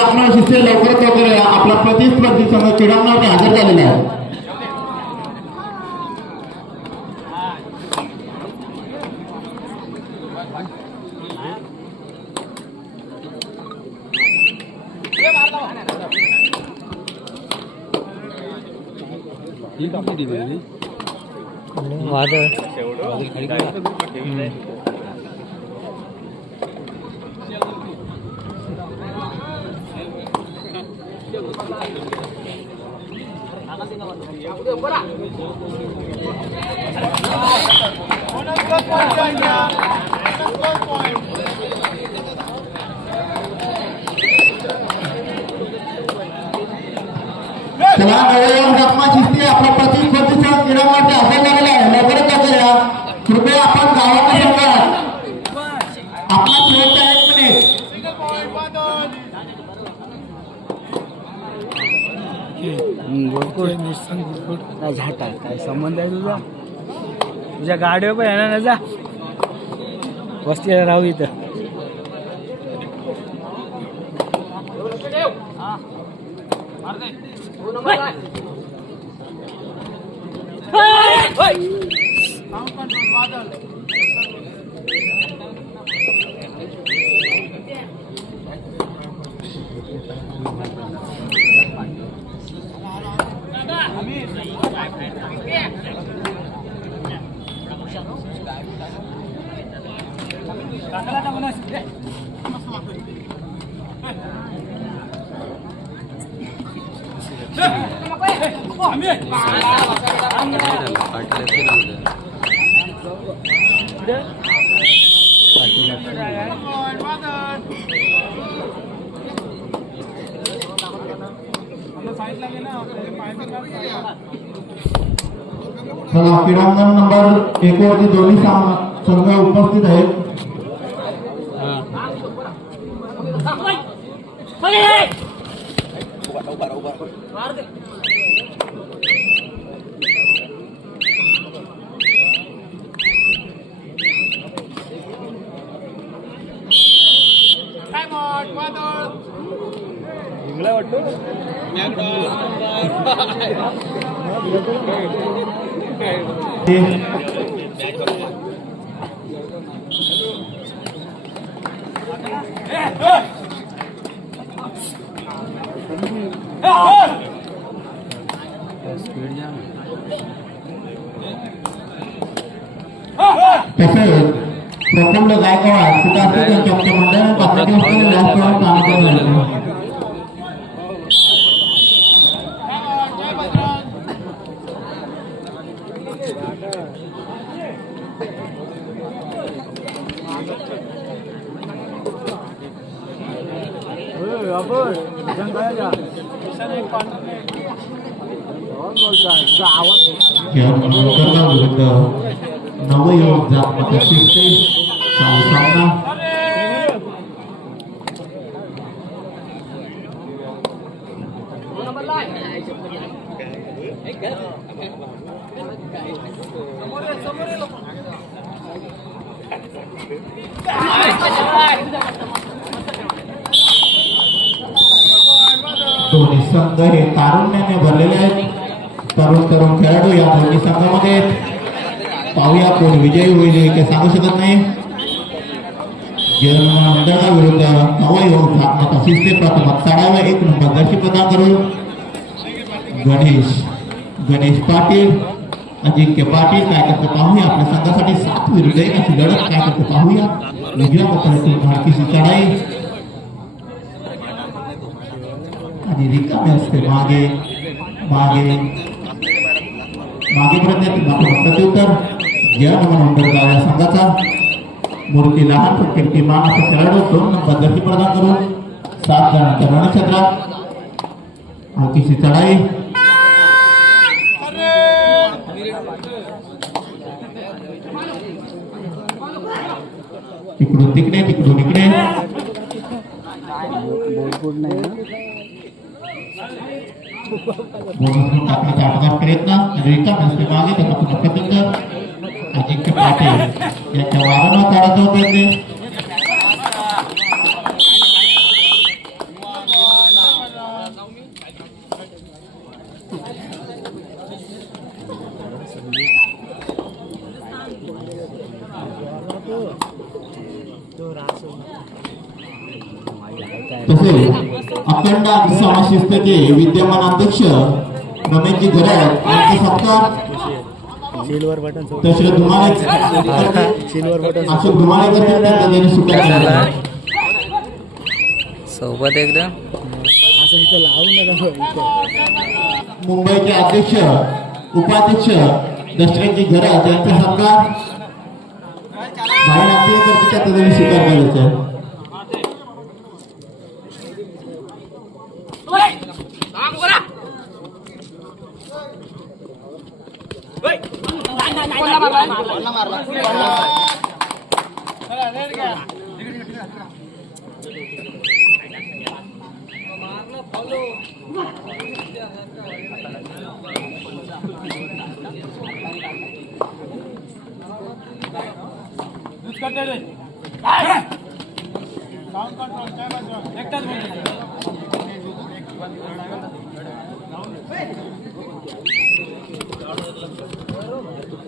आपण शिस्ते लवकरात लवकर आपला प्रतिस्पर्धी संघ क्रीडांगणावरती हजर झालेला आहे. वादळ चला नवयन जगमा शिस्ते आपल्या प्रतिस्पर्धीचा क्रीडांगणावरती हजर झालेला आहे. लवकरात लवकर या. कृपया आपण गावाला सांगा आपला शेवटचा 1 मिनिट. नाही झाटा काय संबंध आहे तुझा तुझ्या गाडीवर पण येणार ना जा वस्तीला राहू इथं. क्रीडांगण नंबर 1 वरती दोन्ही संघ उपस्थित आहेत. तसेच प्रफुल्ल गायकवाड कुठे असतील त्यांच्या मंडळाने पात्रते असलेले राजकारण काम करणार. विरुद्ध नवयुवक जात शिस्ते सामना दोन्ही संघ हे तारुण्याने भरलेले आहेत. तरुण खेळाडू या दोन्ही संघामध्ये पाहूया कोण विजयी होईल हे सांगू शकत नाही. मंडळा विरुद्ध नवयुवक झाकमाता शिस्ते प्रथम चढावा 1 नंबर दर्शी प्रदान करून गणेश पाटील अजिंक्य पाटील काय करतो पाहूया. आपल्या संघासाठी 7 विरुद्ध 1 अशी लढत काय करतो पाहूया. उजव्या पत्रातून धाडकीची चढाई आणि रिकामे असते मागे प्रत्युत्तर जय नंबर गाव या संघाचा मूर्ती लहान कीर्तिमान असे खेळाडू 2 नंबर दर्शी प्रदान करून 7 जणांच्या रणक्षेत्रात धाडकीची चढाई तिकडून तिकडे टाकण्याचा अपघात प्रयत्न रिकाम असते मागे त्याचा प्रत्युत्तर अजिंक्य पाटील यांच्या वारंवार काढत होते. तसेच अखंड समाज शिस्तेचे विद्यमान अध्यक्ष रमेशजी घरात यांचा सत्कार सिल्वर बटन तसे धुमाळे सिल्वर बटन अशोक धुमाळे करतील त्यांनी स्वीकार केला सोबत एकदम असं इथं लावू नका मुंबईचे अध्यक्ष उपाध्यक्ष दशरथजी घरात यांचा सत्कार भाई नागपूर करतील त्यांनी स्वीकार करायचा आहे.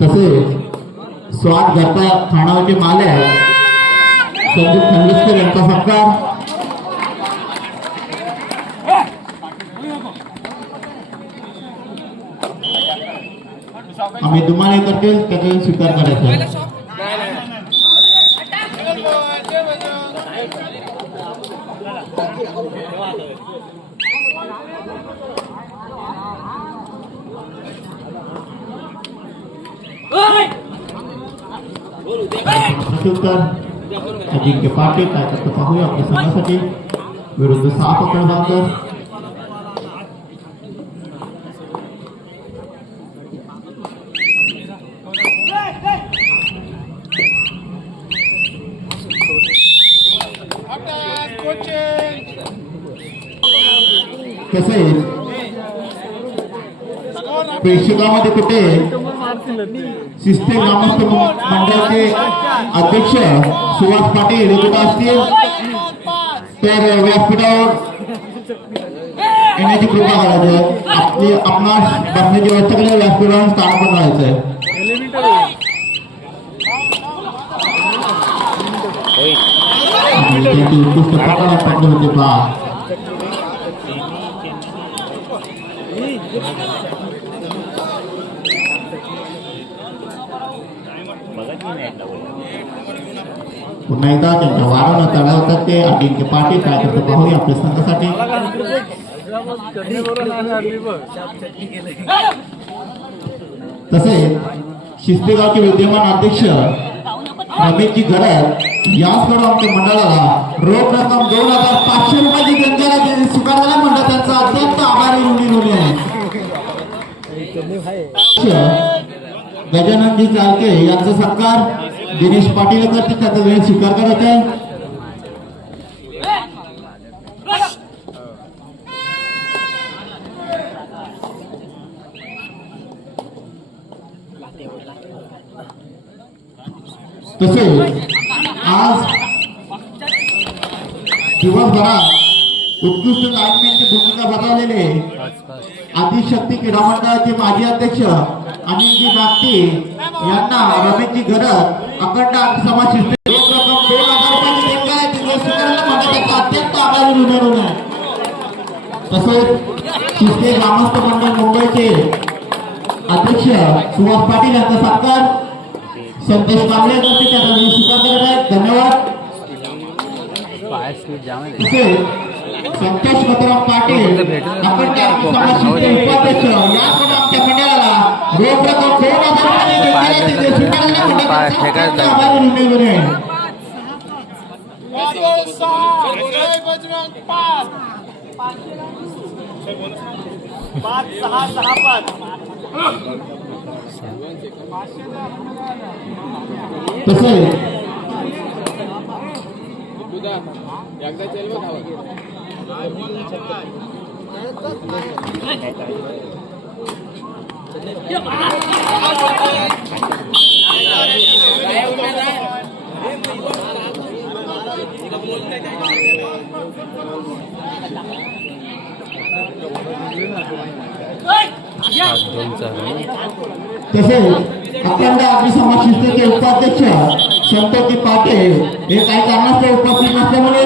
तसेच स्वाद घरता खानावरचे मालक संदीप खंडेश्वर यांचा सत्कार आम्ही दुमाने करतील त्याचा स्वीकार करायचा आहे. प्रत्युत्तर अजिंक्य पाटील काय करतो पाहूया आपल्या संघासाठी विरुद्ध 6 पकड बांधर तसेच प्रेक्षकामध्ये कुठे शिस्ते ग्रामस्थ मंडळाचे अध्यक्ष सुभाष पाटील कुठे असतील तर व्यासपीठावर येण्याची कृपा करायची आपली आपणास बसण्याची व्यवस्था केली व्यासपीठावर स्थान पण राहायचं आहे. उत्कृष्ट प्रकारात पडले होते पहा पुन्हा एकदा त्यांच्या वारंवार चढावतात ते अजिंक्य पाटील काय करतो पाहूया आपल्या संघासाठी तसेच शिस्तेगावचे विद्यमान अध्यक्ष रमेशजी घरात याचकडून आमच्या मंडळाला रोख रक्कम 2500 रुपयाची देणगी स्वीकारलेला मंडळ त्यांचा अत्यंत आभारी ऋणी आहे. गजाननजी चालके यांचा सत्कार दिनेश पाटील करते त्याचा वेळ स्वीकार करत आहे. तसेच आज दिवसभरात उत्कृष्ट लाईनमॅनची भूमिका बजावलेले आदिशक्ती क्रीडा मंडळाचे माजी अध्यक्ष अनिलजी नागती यांना रमेशजी घरत अखंड समाज शिस्ते रोख रक्कम 2000 रुपयाची देणगी आहे ती स्वीकारलेल्या मंडळाचा अत्यंत आभारी ऋणी आहे. तसेच शिस्ते ग्रामस्थ मंडळ मुंबईचे अध्यक्ष सुभाष पाटील यांचा सत्कार संतोष कांबळे करते त्याचा स्वीकार करत आहेत. धन्यवाद. संतोष मथुराम पाटील अखंड समाज शिस्ते उपाध्यक्ष याकडून आमच्या मंडळाला रोख रक्कम 2000 रुपये स्वीकारलेल्या मंडळाचा आभारी ऋणी आहे. तसेच अखंड समाज शिस्तेचे उपाध्यक्ष संतोषजी पाटील हे काही कारणास्तव उपस्थित नसल्यामुळे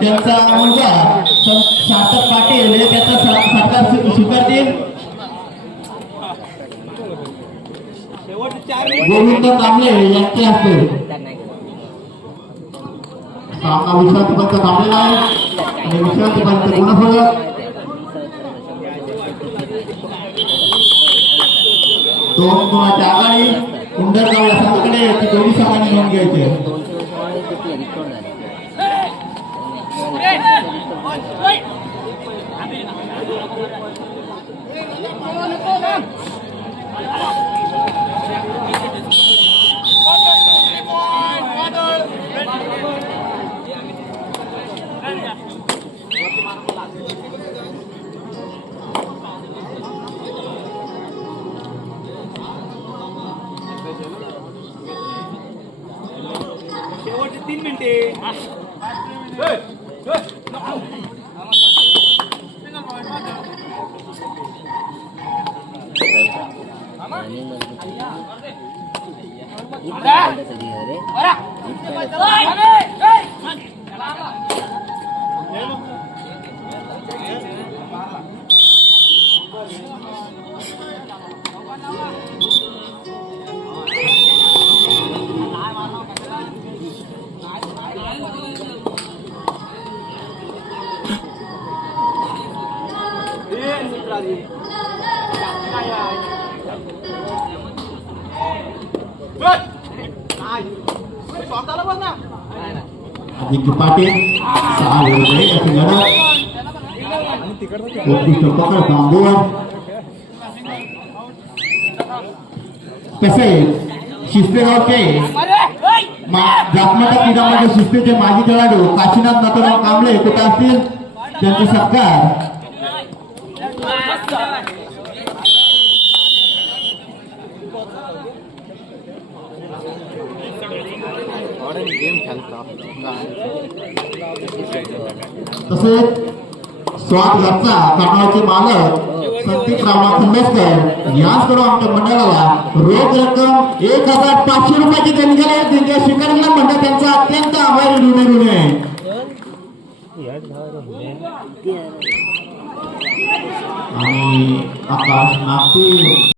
त्यांचा मुलगा सार्थक पाटील हे त्याचा सत्कार स्वीकारतील. गोविंद कांबळे यांचे हस्ते सामना विश्रांती पंच थांबलेला आहे आणि विश्रांती पंच गुणफलक 2 गुणाच्या आघाडी उंडरगाव या संघाकडे ती दोन्ही संघांनी नोंद घ्यायची. शेवटचे 3 मिनिटे. आदित्य पाटील 6 विरुद्ध 1 अशी लढत. उत्कृष्ट पकड बांबूवर तसेच शिस्तेगावचे जातमाता क्रीडामध्ये शिस्तेचे माजी खेळाडू काशीनाथ नाथराव कांबळे कुठे असतील त्यांचा सत्कार. तसेच स्वाद घरचा कामाचे मालक संदीप रामनाथ खंडेसकर याचकडून आमच्या मंडळाला रोख रक्कम 1500 रुपयाची देणगी आहे. त्यांच्या स्वीकारला मंडळ त्यांचा अत्यंत आभारी ऋणी आहे. आणि आकाश नागपूर